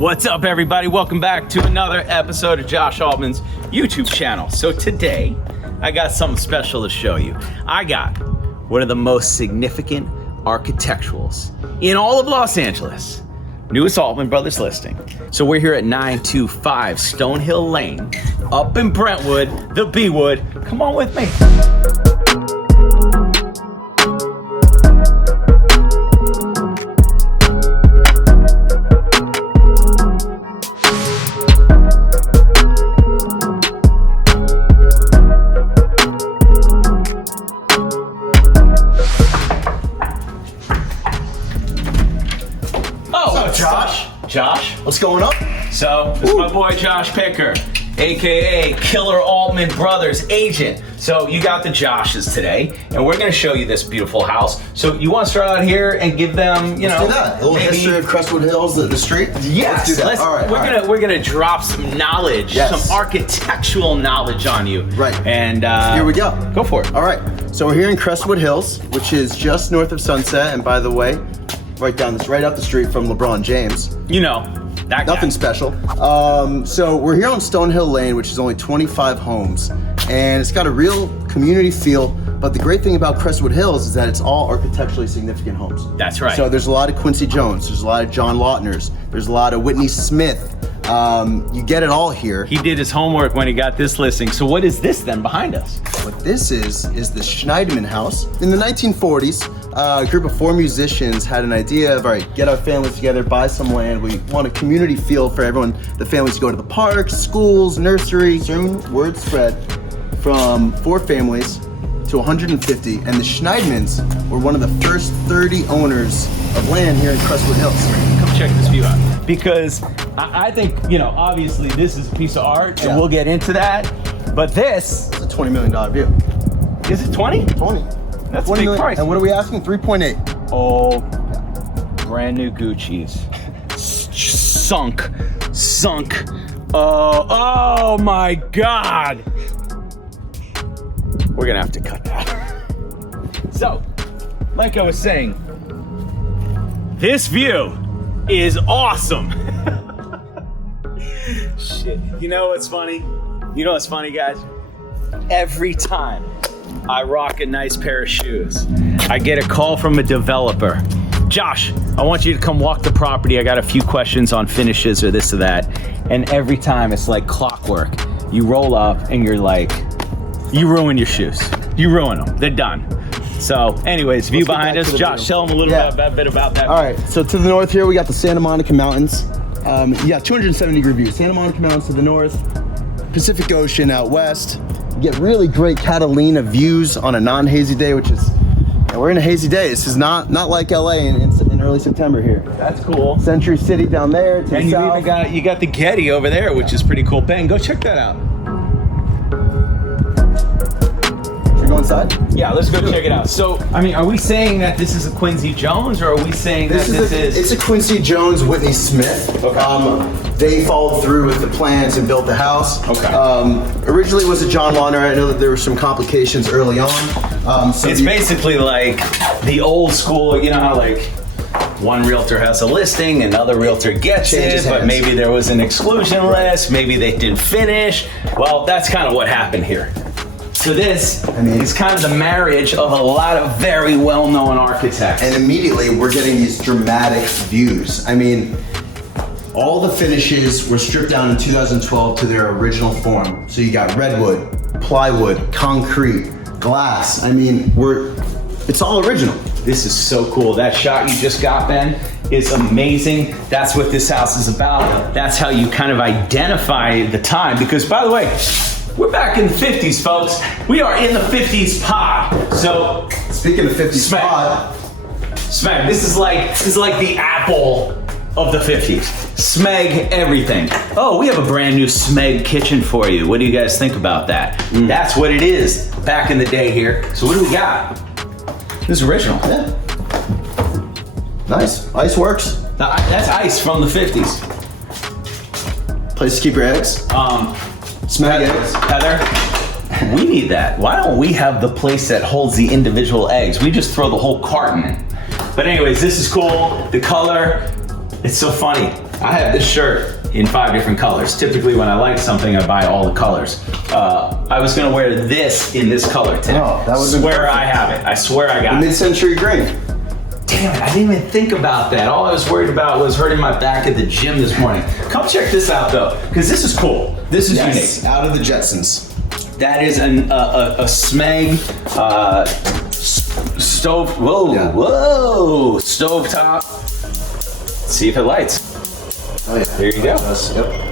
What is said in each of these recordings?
What's up, everybody? Welcome back to another episode of Josh Altman's YouTube channel. So today, I got something special to show you. I got one of the most significant architecturals in all of Los Angeles. Newest Altman Brothers listing. So we're here at 925 Stonehill Lane, up in Brentwood, the B-Wood. Come on with me. Josh? What's going on? So, this is my boy Josh Picker, AKA Killer Altman Brothers agent. So, you got the Joshes today, and we're gonna show you this beautiful house. So, you wanna start out here and give them, you know, let's do that. A little history of Crestwood Hills, the street? Yes, let's do that. All right, we're gonna drop some knowledge, some architectural knowledge on you. Right. And here we go. Go for it. All right, so we're here in Crestwood Hills, which is just north of Sunset, and by the way, right up the street from LeBron James. You know, that guy. Nothing special. So we're here on Stonehill Lane, which is only 25 homes, and it's got a real community feel. But the great thing about Crestwood Hills is that it's all architecturally significant homes. That's right. So there's a lot of Quincy Jones, there's a lot of John Lautners, there's a lot of Whitney Smith. You get it all here. He did his homework when he got this listing. So what is this then behind us? What this is the Schneidman house. In the 1940s, a group of 4 musicians had an idea of, all right, get our families together, buy some land. We want a community feel for everyone, the families to go to the parks, schools, nursery. Soon word spread from 4 families to 150, and the Schneidmans were one of the first 30 owners of land here in Crestwood Hills. Come check this view out. Because I think, you know, obviously this is a piece of art, and we'll get into that. But this is a $20 million view. Is it 20? 20. That's a big price. And what are we asking? 3.8. Oh, brand new Gucci's. Sunk. Oh my God. We're gonna have to cut that. So, like I was saying, this view is awesome. Shit. You know what's funny? Guys? Every time I rock a nice pair of shoes, I get a call from a developer. Josh, I want you to come walk the property. I got a few questions on finishes or this or that. And every time it's like clockwork. You roll up and you're like, you ruin your shoes. You ruin them. They're done. So anyways, view behind us. Josh, tell them a little bit about that. All right, so to the north here, we got the Santa Monica Mountains. 270-degree view. Santa Monica Mountains to the north, Pacific Ocean out west. You get really great Catalina views on a non-hazy day, which is, we're in a hazy day. This is not like LA in early September here. That's cool. Century City down there to the south. And you got the Getty over there, which is pretty cool. Ben, go check that out. Go inside? Yeah, let's go check it out. So, I mean, are we saying that this is a Quincy Jones, or are we saying this is... It's a Quincy Jones, Whitney Smith. Okay. They followed through with the plans and built the house. Okay. Originally it was a John Lautner. I know that there were some complications early on. It's basically like the old school, you know how like one realtor has a listing, another realtor gets it, but maybe there was an exclusion list, maybe they didn't finish. Well, that's kind of what happened here. So this is kind of the marriage of a lot of very well-known architects. And immediately we're getting these dramatic views. I mean, all the finishes were stripped down in 2012 to their original form. So you got redwood, plywood, concrete, glass. I mean, it's all original. This is so cool. That shot you just got, Ben, is amazing. That's what this house is about. That's how you kind of identify the time. Because, by the way, we're back in the 50s, folks. We are in the 50s pod. So, speaking of 50s pod, Smeg, this is like the Apple of the 50s. Smeg everything. Oh, we have a brand new Smeg kitchen for you. What do you guys think about that? That's what it is back in the day here. So what do we got? This is original. Yeah. Nice. Ice works. That's ice from the 50s. Place to keep your eggs. Smeg eggs. Heather, we need that. Why don't we have the place that holds the individual eggs? We just throw the whole carton in. But anyways, this is cool. The color, it's so funny. I have this shirt in 5 different colors. Typically when I like something, I buy all the colors. I was gonna wear this in this color today. Oh, that would swear I have it. I swear I got it. Mid-century green. Damn it, I didn't even think about that. All I was worried about was hurting my back at the gym this morning. Come check this out though, because this is cool. This is unique. Out of the Jetsons. That is a Smeg stove. Whoa, Yeah. whoa, stove top. See if it lights. Oh yeah. There you go. Yep.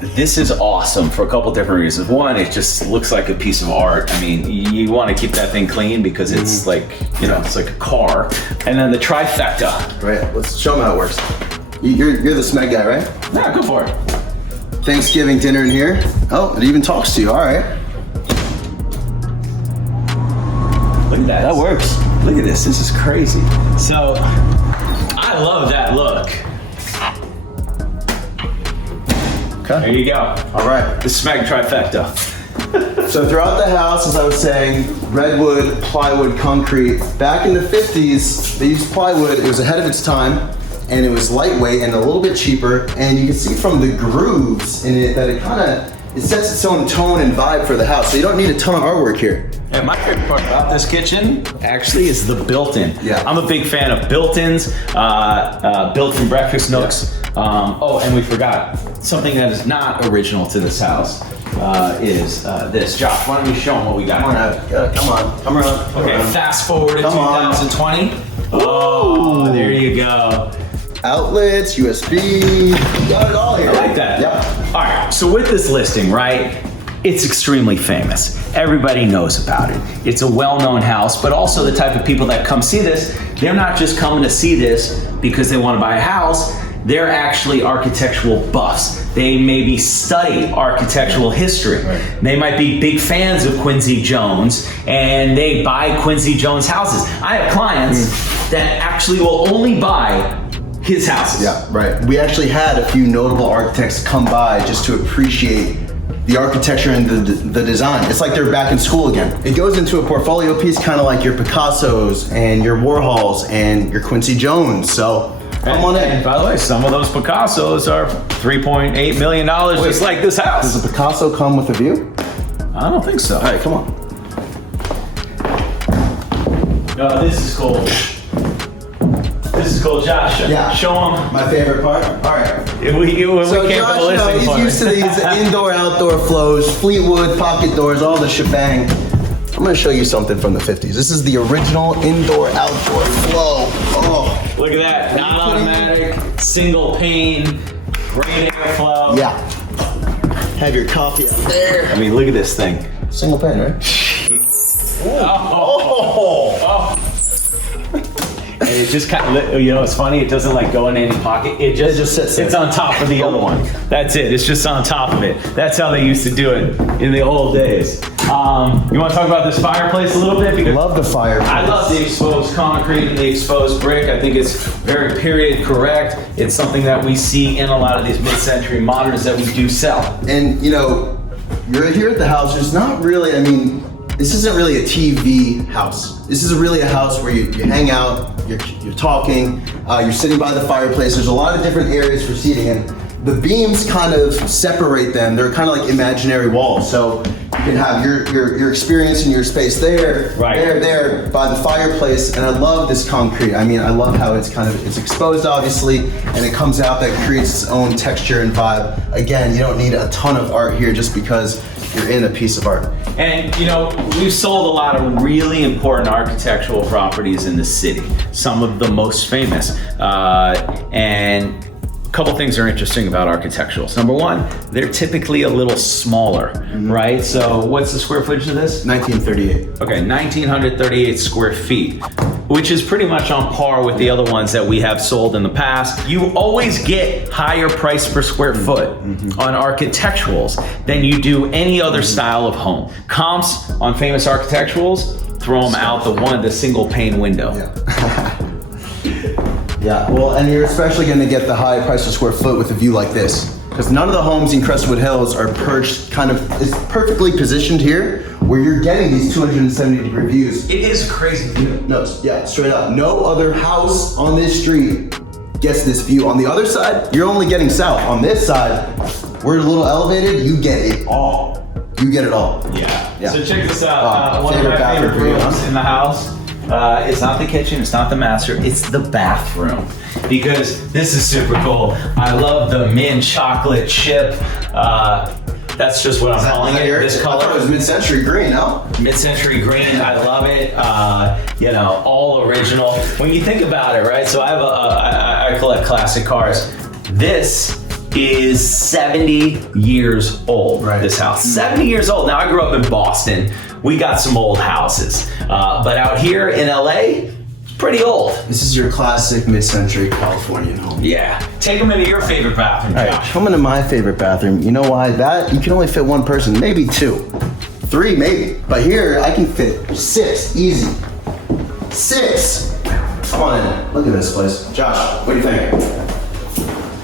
This is awesome for a couple different reasons. One, it just looks like a piece of art. I mean, you want to keep that thing clean because it's like, you know, it's like a car. And then the trifecta. Right. Let's show them how it works. You're the Smeg guy, right? Yeah, go for it. Thanksgiving dinner in here. Oh, it even talks to you. All right. Look at that. That works. Look at this. This is crazy. So, I love that look. Okay. There you go. All right. The Smeg trifecta. So throughout the house, as I was saying, redwood, plywood, concrete. Back in the 50s, they used plywood. It was ahead of its time, and it was lightweight and a little bit cheaper. And you can see from the grooves in it that it sets its own tone and vibe for the house. So you don't need a ton of artwork here. And my favorite part about this kitchen actually is the built-in. Yeah. I'm a big fan of built-ins, built-in breakfast nooks. Oh, and we forgot something that is not original to this house is this. Josh, why don't you show them what we got? Come on, come around. Okay, fast forward to Come on. 2020. Oh, there you go. Outlets, USB, got it all here. I like that. Yep. All right, so with this listing, right, it's extremely famous. Everybody knows about it. It's a well-known house, but also the type of people that come see this, they're not just coming to see this because they want to buy a house. They're actually architectural buffs. They maybe study architectural history. Right. They might be big fans of Quincy Jones and they buy Quincy Jones houses. I have clients that actually will only buy his houses. Yeah, right. We actually had a few notable architects come by just to appreciate the architecture and the design. It's like they're back in school again. It goes into a portfolio piece, kind of like your Picassos and your Warhols and your Quincy Jones. So come on in. And by the way, some of those Picassos are $3.8 million, just like this house. Does a Picasso come with a view? I don't think so. All right, come on. No, this is cool. This is cool, Josh. Yeah. Show them. My favorite part. All right. We came So to the Josh, listing he's part. used to these indoor-outdoor flows, Fleetwood, pocket doors, all the shebang. I'm gonna show you something from the 50s. This is the original indoor-outdoor flow. Oh. Look at that, non-automatic, single pane, great airflow. Yeah. Have your coffee out there. I mean, look at this thing. Single pane, right? Oh. And it just kind of, you know, it's funny, it doesn't like go in any pocket. It just sits there. It's on top of the other one. That's it, it's just on top of it. That's how they used to do it in the old days. You want to talk about this fireplace a little bit? Because Love the fireplace. I love the exposed concrete and the exposed brick. I think it's very period correct. It's something that we see in a lot of these mid-century moderns that we do sell. And you know, you're here at the house, there's not really, I mean, this isn't really a TV house. This is really a house where you hang out, you're talking, you're sitting by the fireplace. There's a lot of different areas for seating, and the beams kind of separate them. They're kind of like imaginary walls. So you can have your experience and your space there, Right. there by the fireplace. And I love this concrete. I mean, I love how it's exposed, obviously, and it comes out that creates its own texture and vibe. Again, you don't need a ton of art here just because you're in a piece of art. And you know, we've sold a lot of really important architectural properties in the city, some of the most famous. And a couple things are interesting about architecturals. Number one, they're typically a little smaller, right? So what's the square footage of this? 1938. Okay, 1,938 square feet, which is pretty much on par with the other ones that we have sold in the past. You always get higher price per square foot on architecturals than you do any other style of home. Comps on famous architecturals, throw them out the single pane window. Yeah. Yeah, well, and you're especially gonna get the high price per square foot with a view like this. Because none of the homes in Crestwood Hills are perched it's perfectly positioned here where you're getting these 270-degree views. It is a crazy view. No, yeah, straight up. No other house on this street gets this view. On the other side, you're only getting south. On this side, we're a little elevated, you get it all. You get it all. Yeah. So check this out. One of favorite my favorite bathroom, rooms in the house. It's not the kitchen, it's not the master, it's the bathroom. Because this is super cool. I love the mint chocolate chip. That's just what I'm calling it. This color. I thought it was mid-century green, no? Mid-century green, I love it. You know, all original. When you think about it, right? So I collect classic cars. This is 70 years old, right. This house. 70 years old. Now, I grew up in Boston. We got some old houses. But out here in LA, pretty old. This is your classic mid-century Californian home. Yeah. Take them into your favorite bathroom, Josh. All right, come into my favorite bathroom. You know why? That, you can only fit one person, maybe two. 3 maybe. But here, I can fit 6, easy. 6. Come on in. Look at this place. Josh, what do you think?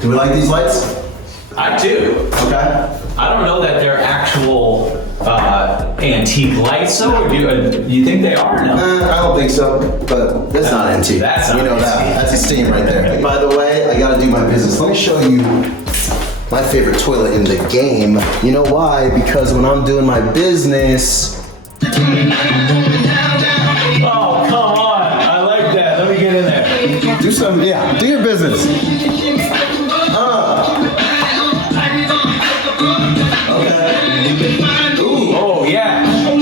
Do we like these lights? I do. Okay. I don't know that they're actual antique lights, though. Or do you think they are? No. I don't think so, but that's not antique. That's not we know antique. that. That's a steam right there. By the way, I gotta do my business. Let me show you my favorite toilet in the game. You know why? Because when I'm doing my business. Oh, come on. I like that. Let me get in there. Do some, yeah, do your business. Okay. Ooh. Oh, yeah. Oh,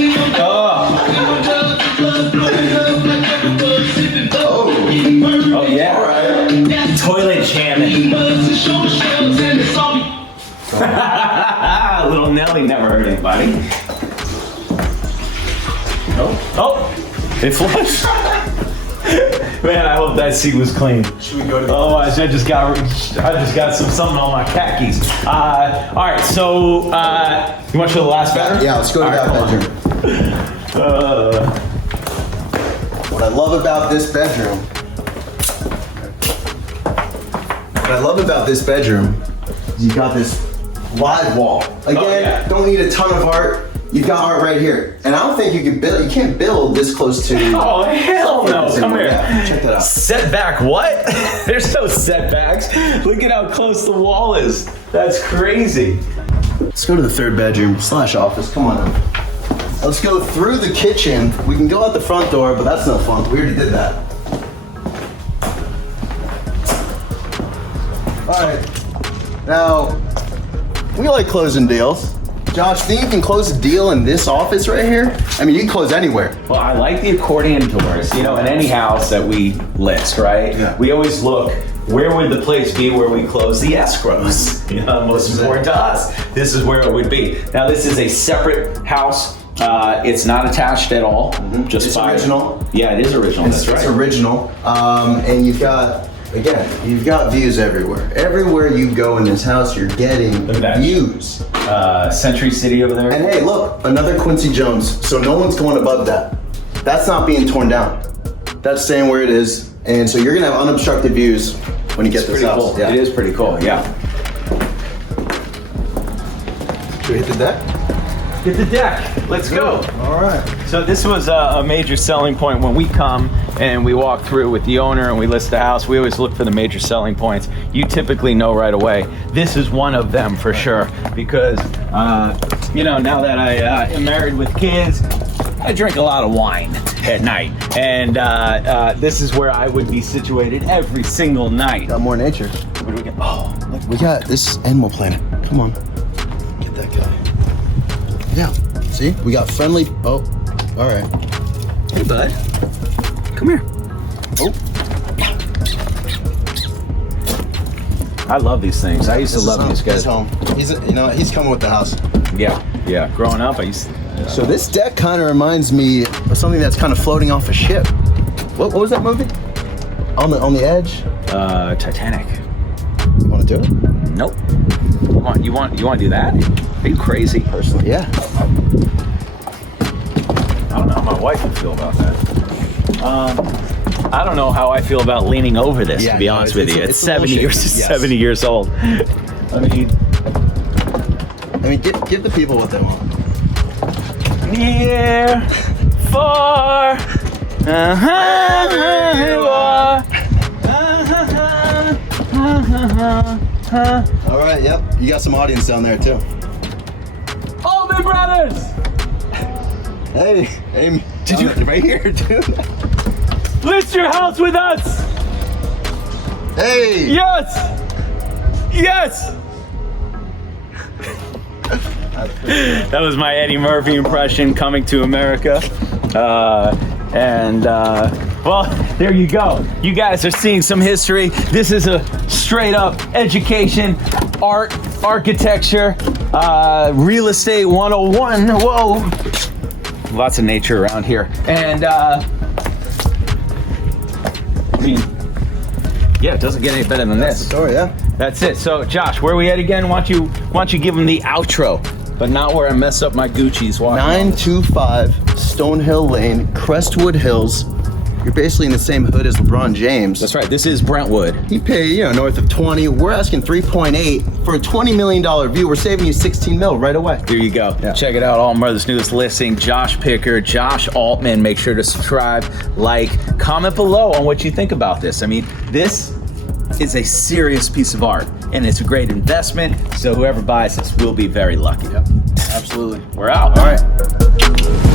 yeah. All right. Toilet jamming. Little Nelly never hurt anybody. Oh, it flushed. Man, I hope that seat was clean. Should we go to the Otherwise, I just got something on my khakis. All right, so you want to show the last bedroom? Yeah, let's go to that bedroom. What I love about this bedroom, is you got this live wall. Again, don't need a ton of art. You've got art right here. And I don't think you can build, you can't build this close to. Oh, hell no, come here. Yeah, check that out. Setback what? There's no setbacks. Look at how close the wall is. That's crazy. Let's go to the 3rd bedroom / office, come on in. Let's go through the kitchen. We can go out the front door, but that's no fun. We already did that. All right, now, we like closing deals. Josh, think you can close a deal in this office right here? I mean, you can close anywhere. Well, I like the accordion doors. You know, in any house that we list, right? Yeah. We always look, where would the place be where we close the escrows? You know, most important to us. This is where it would be. Now, this is a separate house. It's not attached at all. Just It's original. Yeah, it is original. That's right. It's original. And you've got views everywhere. Everywhere you go in this house, you're getting views. Century City over there. And hey, look, another Quincy Jones. So no one's going above that. That's not being torn down. That's staying where it is. And so you're gonna have unobstructed views when you get this house. Cool. Yeah. It is pretty cool, yeah. Should we hit the deck? Hit the deck. Let's go. All right. So this was a major selling point when we come and we walk through with the owner and we list the house. We always look for the major selling points. You typically know right away. This is one of them for sure because, you know, now that I am married with kids, I drink a lot of wine at night. And this is where I would be situated every single night. Got more nature. What do we get? Oh, Look, we got this Animal Planet. Come on. Get that guy. Yeah. See? We got friendly. Oh, all right. hey bud. Come here. Oh. I love these things. I used to love these guys. He's home. He's coming with the house. Yeah. Growing up, I used to. So this deck kind of reminds me of something that's kind of floating off a ship. What was that movie? On the Edge? Titanic. You want to do it? Nope. You want to do that? Are you crazy? Personally, yeah. I don't know how my wife would feel about that. I don't know how I feel about leaning over this, to be honest with you. It's 70 years, yes. 70 years old. I mean, give the people what they want. near, far, you are. All right, yep. You got some audience down there too. Altman Brothers! Hey, did you right here, dude? List your house with us! Hey! Yes! Yes! That was my Eddie Murphy impression coming to America. Well, there you go. You guys are seeing some history. This is a straight up education, art, architecture, real estate 101. Whoa. Lots of nature around here. And, I mean, yeah, it doesn't get any better than this. Story, yeah. That's it. So, Josh, where are we at again? Why don't you give them the outro, but not where I mess up my Gucci's. 925 Stonehill Lane, Crestwood Hills. You're basically in the same hood as LeBron James. That's right. This is Brentwood. He paid, north of 20. We're asking 3.8 for a $20 million view. We're saving you 16 mil right away. There you go. Yeah. Check it out. Altman Brothers newest listing. Josh Picker, Josh Altman. Make sure to subscribe, like, comment below on what you think about this. I mean, this is a serious piece of art, and it's a great investment. So whoever buys this will be very lucky. Yep, absolutely. We're out. All right.